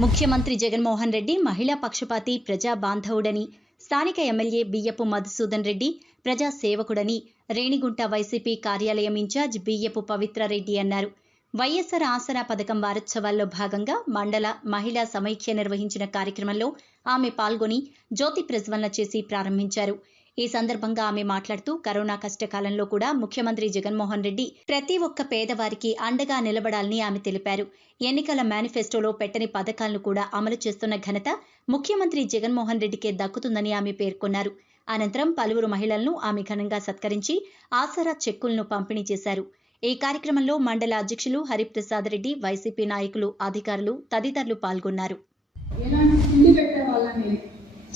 ముఖ్యమంత్రి జగన్మోహన్ రెడ్డి మహిళా పక్షపాతి ప్రజా బాంధవుడని, స్థానిక ఎమ్మెల్యే బియ్యపు మధుసూదన్ రెడ్డి ప్రజా సేవకుడని రేణిగుంట వైసీపీ కార్యాలయం ఇన్ఛార్జ్ బియ్యపు పవిత్రారెడ్డి అన్నారు. వైఎస్ఆర్ ఆసరా పథకం వారోత్సవాల్లో భాగంగా మండల మహిళా సమైక్య నిర్వహించిన కార్యక్రమంలో ఆమె పాల్గొని జ్యోతి ప్రజ్వలన చేసి ప్రారంభించారు. ఈ సందర్భంగా ఆమె మాట్లాడుతూ కరోనా కష్టకాలంలో కూడా ముఖ్యమంత్రి జగన్మోహన్ రెడ్డి ప్రతి ఒక్క పేదవారికి అండగా నిలబడాలని ఆమె తెలిపారు. ఎన్నికల మేనిఫెస్టోలో పెట్టని పథకాలను కూడా అమలు చేస్తున్న ఘనత ముఖ్యమంత్రి జగన్మోహన్ రెడ్డికే దక్కుతుందని ఆమె పేర్కొన్నారు. అనంతరం పలువురు మహిళలను ఆమె ఘనంగా సత్కరించి ఆసరా చెక్కులను పంపిణీ చేశారు. ఈ కార్యక్రమంలో మండల అధ్యక్షులు హరిప్రసాద్ రెడ్డి, వైసీపీ నాయకులు, అధికారులు తదితరులు పాల్గొన్నారు.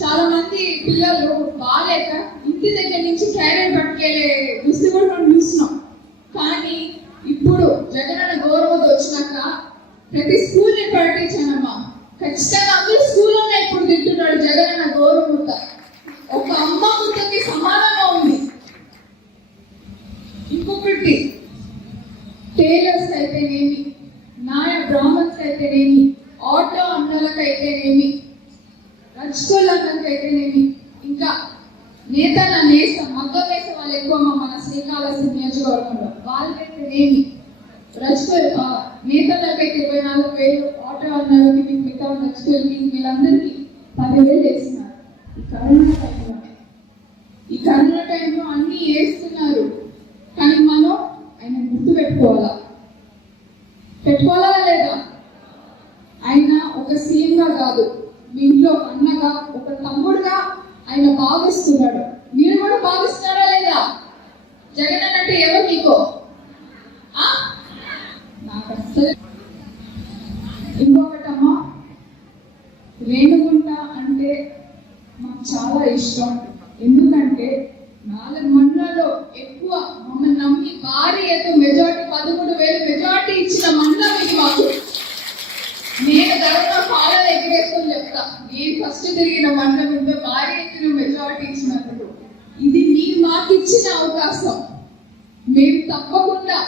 చాలా మంది పిల్లలు బాగాలేక ఇంటి దగ్గర నుంచి క్యారియర్ పట్టుకెళ్ళే దుస్థితి కూడా మనం చూస్తున్నాం. కానీ ఇప్పుడు జగనన్న గౌరవం వచ్చినాక ప్రతి స్కూల్ని పట్టించానమ్మా. ఖచ్చితంగా అందరూ స్కూల్లోనే ఇప్పుడు తింటున్నాడు జగనన్న గౌరవం ముద్ద. ఒక అమ్మ ముద్దకి సమానంగా ఉంది. ఇంకొకటి టైలర్స్ అయితేనేమి, నాయ బ్రాహ్మణ్స్ అయితేనేమి, ఆటో అన్నలకు అయితేనేమి, రజకులకైతేనేమి, ఇంకా నేతల నేత మగ్గ వేసే వాళ్ళు ఎక్కువ మన శ్రీకాళహస్తి నియోజకవర్గంలో వాళ్ళకైతేనేమి, నేతలకైతే 24,000, ఆటో అన్నలకి, మిగతా రజకులకి వీళ్ళందరికీ 10,000 వేస్తున్నారు. ఈ కరోనా టైంలో అన్ని వేస్తున్నారు. కానీ మనం ఆయన గుర్తు పెట్టుకోవాలా లేదా? ఆయన ఒక సీఎంగా కాదు, మీ ఇంట్లో అన్నగా, ఒక తమ్ముడుగా ఆయన భావిస్తున్నాడు. మీరు కూడా భావిస్తున్నారా లేదా? జగన్ అంటే ఎవరు మీకు? నాకు అసలు ఇంకొకటమ్మా, రేణుగుంట అంటే మాకు చాలా ఇష్టం. ఎందుకంటే 4 మండలాల్లో ఎక్కువ మమ్మల్ని నమ్మి భారీ ఎత్తు మెజార్టీ 13,000 మెజార్టీ ఇచ్చిన మండలం ఇది మాకు. నేను కరోనా పాలన ఎగిరేసుకొని చెప్తా, నేను ఫస్ట్ తిరిగిన మండలం ఇంత భారీ ఎత్తున మెజారిటీ ఇచ్చినప్పుడు ఇది మీరు మాకు ఇచ్చిన అవకాశం. మేము తప్పకుండా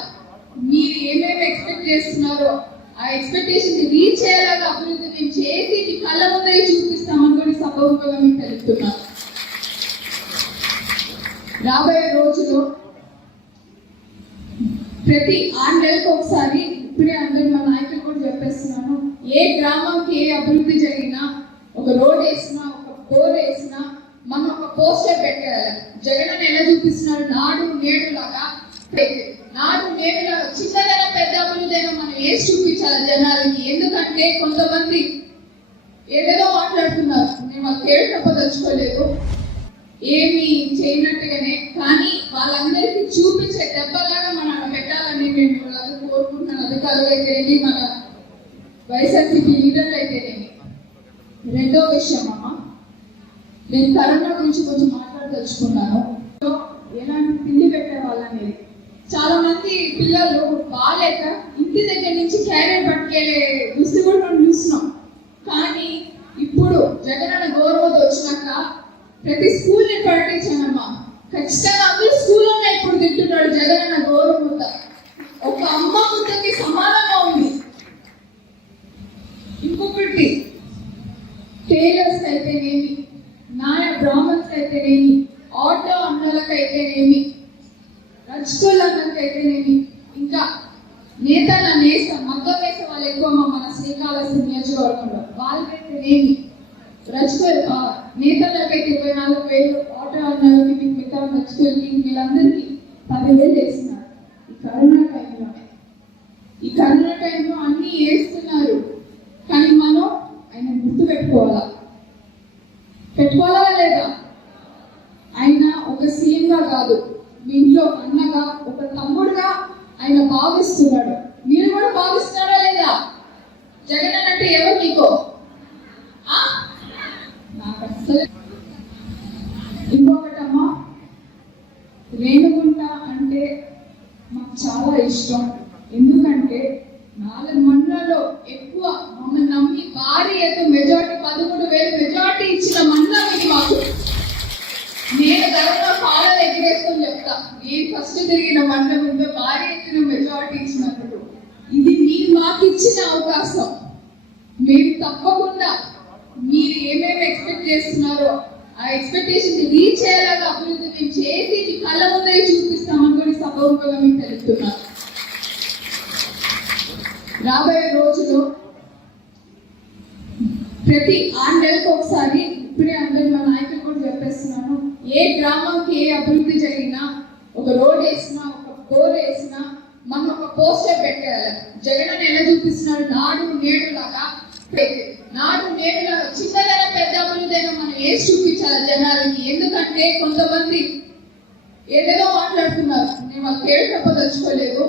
మీరు ఏమేమి ఎక్స్పెక్ట్ చేస్తున్నారో ఆ ఎక్స్పెక్టేషన్ రీచ్ అయ్యేలాగా అభివృద్ధి మేము చేసి మీ కళ్ళ ముందే చూపిస్తామని కూడా సభముగా మీకు తెలుపుతున్నాం. రాబోయే రోజుల్లో ప్రతి 6 నెలలకు ఒకసారి, ఇప్పుడే అందరూ మా నాయకులు కూడా చెప్పేస్తున్నాను, ఏ గ్రామంకి ఏ అభివృద్ధి జరిగినా, ఒక రోడ్ వేసినా, ఒక బోర్ వేసినా మనం ఒక పోస్టర్ పెట్టాలి. జగన్ ఎలా చూపిస్తున్నారు? నాడు నేడు లాగా, నాడు నేడు లాగా చిన్నదైనా పెద్ద అభివృద్ధి మనం వేసి చూపించాలి జనాలకి. ఎందుకంటే కొంతమంది ఏదేదో మాట్లాడుతున్నారు, నేను వాళ్ళు పేరు చెప్పదలుచుకోలేదు, ఏమి చేయనట్టుగానే. కానీ వాళ్ళందరికీ చూపించే దెబ్బలాగా మనం అక్కడ పెట్టాలని నేను వాళ్ళందరూ కోరుకుంటున్నాను. అధికారులు అయితేనేమి, మన వైఎస్ఆర్సీపీ లీడర్లు అయితేనేమి. రెండో విషయం అమ్మ, నేను కరోనా గురించి కొంచెం మాట్లాడదలుచుకున్నాను. ఎలాంటి తిండి పెట్టే వాళ్ళని చాలా మంది పిల్లలు బాగాలేక ఇంటి దగ్గర నుంచి క్యారియర్ పట్టుకెళ్ళే దుస్థితి కూడా మనం చూస్తున్నాం. కానీ ఇప్పుడు జగనన్న గౌరవం వచ్చినాక ప్రతి స్కూల్ని పట్టించానమ్మా. ఖచ్చితంగా అందరూ స్కూల్లోనే ఇప్పుడు తింటున్నాడు జగనన్న గౌరవం ముద్ద. ఒక అమ్మ ముద్దకి సమానంగా ఉంది. ఇంకొకటి టైలర్స్ అయితేనేమి, నాయ బ్రాహ్మణ్స్ అయితేనేమి, ఆటో అన్నలకు అయితేనేమి, రజకులకి అయితేనేమి, ఇంకా నేతల నేత మగ్గ వేసే వాళ్ళు ఎక్కువ మన శ్రీకాళహస్తి నియోజకవర్గంలో వాళ్ళకైతేనేమి, నేతలకైతే 24,000, ఆటో అన్నలకి, మిగతా రజకులకి వీళ్ళందరికీ 10,000 వేస్తున్నారు. ఈ కరోనా టైంలో అన్ని వేస్తున్నారు. కానీ మనం ఆయన గుర్తు పెట్టుకోవాలా లేదా? ఆయన ఒక సీఎంగా కాదు, మీ ఇంట్లో అన్నగా, ఒక తమ్ముడుగా ఆయన భావిస్తున్నాడు. మీరు కూడా భావిస్తున్నారా లేదా? జగన్ అంటే ఎవరు మీకు? నాకు అసలు ఇంకొకటమ్మా, రేణుగుంట అంటే మాకు చాలా ఇష్టం. ఎందుకంటే 4 మండలాల్లో ఎక్కువ మమ్మల్ని నమ్మి భారీ ఎత్తు మెజార్టీ 13,000 మెజార్టీ ఇచ్చిన మండలం ఇది మాకు. నేను కరోనా పాలన ఎగిరేసుకొని చెప్తా, నేను ఫస్ట్ తిరిగిన మండలం ఇంత భారీ ఎత్తున మెజార్టీ ఇచ్చినప్పుడు ఇది మీరు మాకు ఇచ్చిన అవకాశం. మేము తప్పకుండా మీరు ఏమేమి ఎక్స్పెక్ట్ చేస్తున్నారో ఆ ఎక్స్పెక్టేషన్ రీచ్ అయ్యేలాగా అభివృద్ధి మేము చేసి మీ కళ్ళ ముందే చూపిస్తామని కూడా సభముఖంగా మేము తెలుపుతున్నాం. రాబోయే రోజుల్లో ప్రతి 6 నెలలకు ఒకసారి ఇప్పుడే అందరూ మా నాయకులు కూడా చెప్పేస్తున్నాను, ఏ గ్రామంకి ఏ అభివృద్ధి జరిగినా ఒక రోడ్ వేసినా ఒక బోర్ వేసినా మనం ఒక పోస్టర్ పెట్టేయాలి. జగన్ అని ఎలా చూపిస్తున్నాడు, నాడు నేడు లాగా నాడు నేడు లాగా చిన్నదైనా పెద్ద అభివృద్ధి మనం వేసి చూపించాలి జనాలకి. ఎందుకంటే కొంతమంది ఏదేదో మాట్లాడుతున్నారు, నేను వాళ్ళ పేరు చెప్పదలుచుకోలేదు,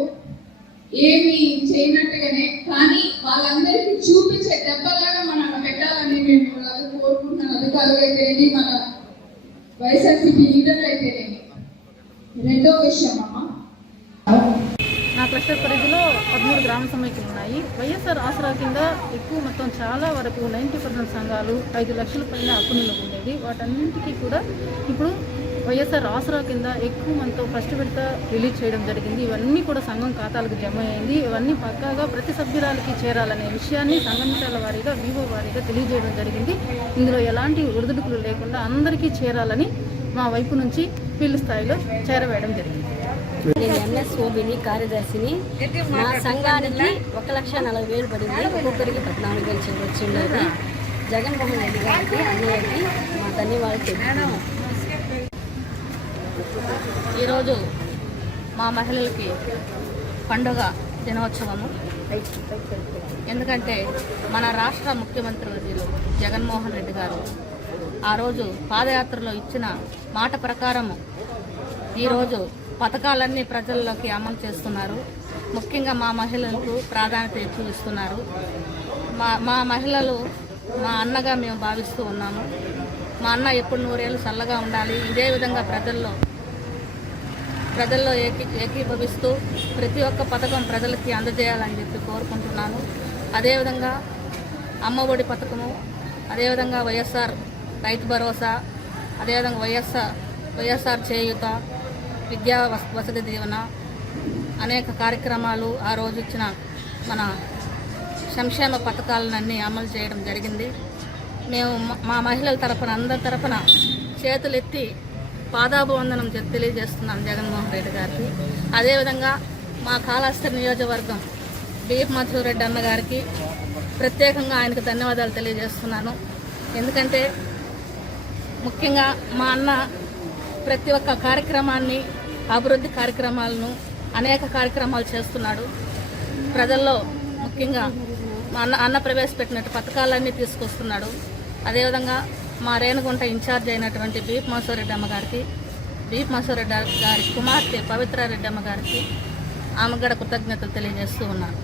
ఏమి చేయనట్టుగానే, కానీ వాళ్ళందరికీ చూపించే దెబ్బలాగా మనం పెట్టాలని నేను వాళ్ళకి కోరుకుంటున్నాను. అధికారులు అయితేనేమి మన వైఎస్ఆర్సీపీ లీడర్లు అయితేనేమి. రెండో విషయం అమ్మ, నా క్లస్టర్ పరిధిలో 13 గ్రామ సమైక్యలు ఉన్నాయి. వైఎస్ఆర్ ఆసరా కింద ఎక్కువ మొత్తం చాలా వరకు 90% సంఘాలు 5 లక్షల పైన అప్పుల్లో ఉండేది. వాటన్నింటికీ కూడా ఇప్పుడు వైఎస్ఆర్ ఆసరా కింద ఎక్కువ మనతో ఫస్ట్ విడత రిలీజ్ చేయడం జరిగింది. ఇవన్నీ కూడా సంఘం ఖాతాలకు జమ అయింది. ఇవన్నీ పక్కాగా ప్రతి సభ్యురాలకి చేరాలనే విషయాన్ని సంఘమితాల వారీగా వివో వారీగా తెలియజేయడం జరిగింది. ఇందులో ఎలాంటి ఒడిదుడుకులు లేకుండా అందరికీ చేరాలని మా వైపు నుంచి ఫీల్డ్ స్థాయిలో చేరవేయడం జరిగింది. నేను ఎంఎస్ఓబిని కార్యదర్శిని. నా సంఘానికి 1,40,000 పడింది. ఒక్కొక్కరికి 14,000 వచ్చిండేది. జగన్మోహన్ రెడ్డి గారికి అన్నయ్యకి మా ధన్యవాదాలు చెప్తున్నాను. ఈరోజు మా మహిళలకి పండుగ దినోత్సవము. ఎందుకంటే మన రాష్ట్ర ముఖ్యమంత్రి వర్యులు జగన్మోహన్ రెడ్డి గారు ఆ రోజు పాదయాత్రలో ఇచ్చిన మాట ప్రకారము ఈరోజు పథకాలన్నీ ప్రజల్లోకి అమలు చేస్తున్నారు. ముఖ్యంగా మా మహిళలకు ప్రాధాన్యత ఎక్కువ ఇస్తున్నారు. మా మహిళలు మా అన్నగా మేము భావిస్తూ ఉన్నాము. మా అన్న ఎప్పుడు 100 ఏళ్ళు చల్లగా ఉండాలి. ఇదే విధంగా ప్రజల్లో ఏకీభవిస్తూ ప్రతి ఒక్క పథకం ప్రజలకి అందజేయాలని చెప్పి కోరుకుంటున్నాను. అదేవిధంగా అమ్మఒడి పథకము, అదేవిధంగా వైఎస్ఆర్ రైతు భరోసా, అదేవిధంగా వైఎస్ఆర్ చేయూత, విద్యా వసతి దీవెన, అనేక కార్యక్రమాలు ఆ రోజు ఇచ్చిన మన సంక్షేమ పథకాలన్నీ అమలు చేయడం జరిగింది. మేము మా మహిళల తరఫున అందరి తరఫున చేతులెత్తి పాదాభివందనం తెలియజేస్తున్నాం జగన్మోహన్ రెడ్డి గారికి. అదేవిధంగా మా కాళహస్తి నియోజకవర్గం బిఎఫ్ మధురెడ్డి అన్న గారికి ప్రత్యేకంగా ఆయనకు ధన్యవాదాలు తెలియజేస్తున్నాను. ఎందుకంటే ముఖ్యంగా మా అన్న ప్రతి ఒక్క కార్యక్రమాన్ని, అభివృద్ధి కార్యక్రమాలను అనేక కార్యక్రమాలు చేస్తున్నాడు. ప్రజల్లో ముఖ్యంగా మా అన్న ప్రవేశపెట్టినట్టు పథకాలన్నీ తీసుకొస్తున్నాడు. అదేవిధంగా మా రేణుగుంట ఇన్ఛార్జ్ అయినటువంటి బిఎఫ్ మధురెడ్డి అమ్మ గారికి, బిఎఫ్ మధురెడ్డి గారి కుమార్తె పవిత్రారెడ్డి అమ్మ గారికి ఆమె కూడా కృతజ్ఞతలు తెలియజేస్తూ ఉన్నాను.